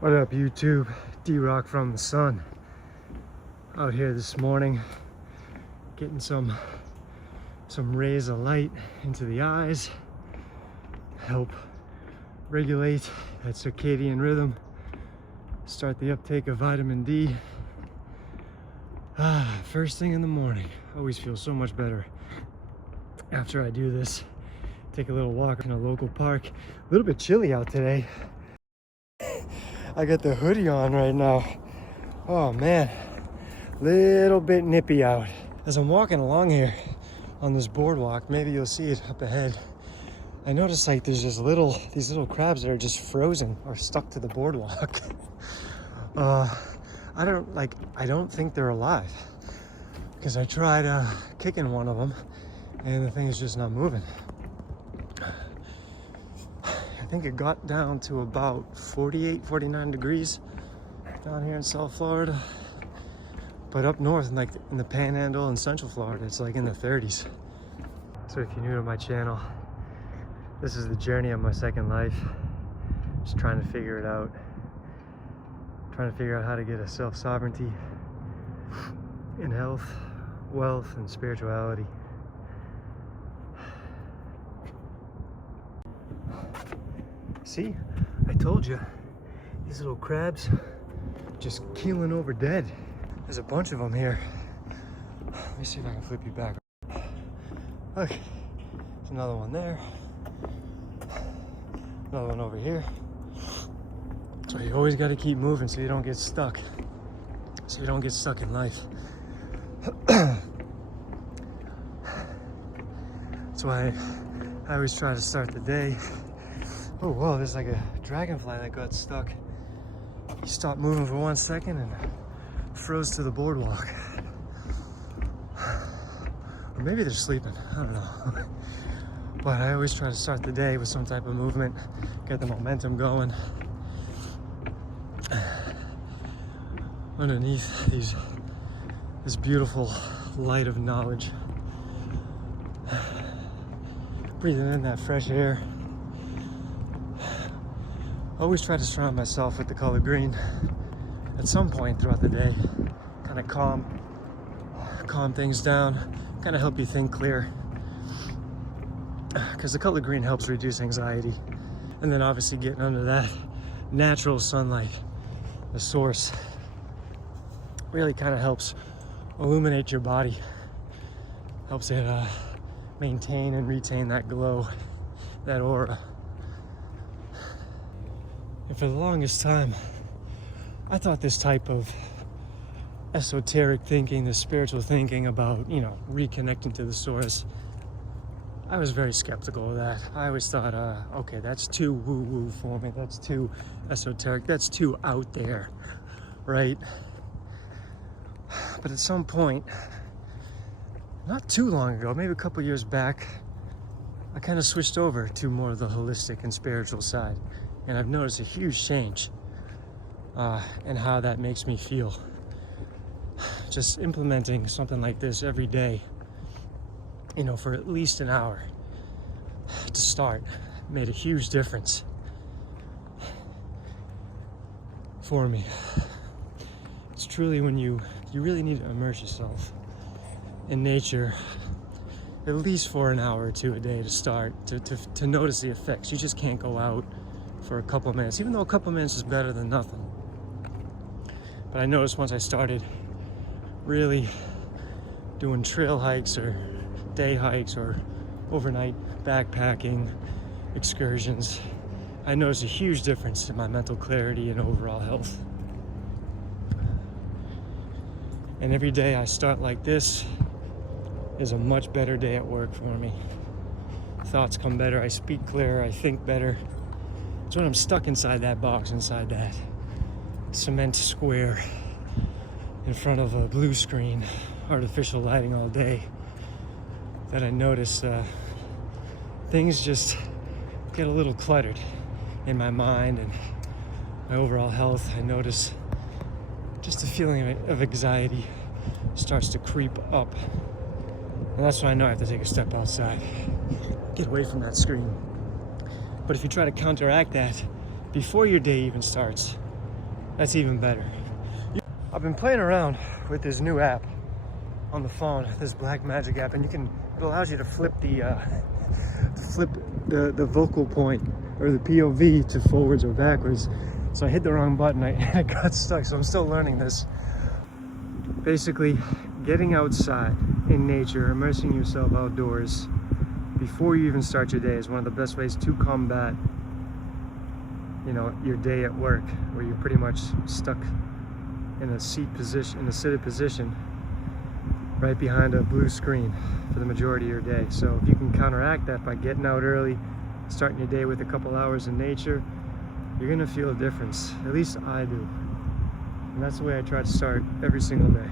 What up, YouTube? D-Rock from the sun. Out here this morning, getting some rays of light into the eyes, help regulate that circadian rhythm, start the uptake of vitamin D. First thing in the morning, always feel so much better after I do this. Take a little walk in a local park. A little bit chilly out today. I got the hoodie on right now. Oh man, little bit nippy out. As I'm walking along here on this boardwalk, maybe you'll see it up ahead, I noticed like there's these little crabs that are just frozen or stuck to the boardwalk. I don't think they're alive, because I tried kicking one of them and the thing is just not moving. I think it got down to about 48, 49 degrees down here in South Florida. But up north, like in the Panhandle and Central Florida, it's like in the 30s. So if you're new to my channel, this is the journey of my second life. Just trying to figure it out. Trying to figure out how to get a self-sovereignty in health, wealth, and spirituality. See, I told you, these little crabs just keeling over dead. There's a bunch of them here. Let me see if I can flip you back. Look, there's another one there. Another one over here. So you always got to keep moving so you don't get stuck. So you don't get stuck in life. That's why I always try to start the day. Oh, whoa, there's like a dragonfly that got stuck. He stopped moving for 1 second and froze to the boardwalk. Or maybe they're sleeping, I don't know. But I always try to start the day with some type of movement, get the momentum going. Underneath this beautiful light of knowledge. Breathing in that fresh air. Always try to surround myself with the color green at some point throughout the day. Kind of calm things down, kind of help you think clear. Because the color green helps reduce anxiety. And then obviously getting under that natural sunlight, the source, really kind of helps illuminate your body. Helps it maintain and retain that glow, that aura. And for the longest time, I thought this type of esoteric thinking, this spiritual thinking about, reconnecting to the source, I was very skeptical of that. I always thought, okay, that's too woo-woo for me. That's too esoteric. That's too out there, right? But at some point, not too long ago, maybe a couple years back, I kind of switched over to more of the holistic and spiritual side. And I've noticed a huge change in how that makes me feel. Just implementing something like this every day, for at least an hour to start, made a huge difference for me. It's truly when you really need to immerse yourself in nature, at least for an hour or two a day to start, to notice the effects. You just can't go out for a couple of minutes, even though a couple of minutes is better than nothing. But I noticed once I started really doing trail hikes or day hikes or overnight backpacking excursions, I noticed a huge difference in my mental clarity and overall health. And every day I start like this is a much better day at work for me. Thoughts come better, I speak clearer, I think better. It's when I'm stuck inside that box, inside that cement square in front of a blue screen, artificial lighting all day, that I notice things just get a little cluttered in my mind and my overall health. I notice just a feeling of anxiety starts to creep up. And that's when I know I have to take a step outside, get away from that screen. But if you try to counteract that before your day even starts, That's even better. I've been playing around with this new app on the phone, this Blackmagic app, and it allows you to flip the vocal point or the POV to forwards or backwards. So I hit the wrong button, I got stuck, so I'm still learning this. Basically, getting outside in nature, immersing yourself outdoors before you even start your day is one of the best ways to combat, you know, your day at work, where you're pretty much stuck in a seated position right behind a blue screen for the majority of your day. So if you can counteract that by getting out early, starting your day with a couple hours in nature, you're gonna feel a difference. At least I do. And that's the way I try to start every single day.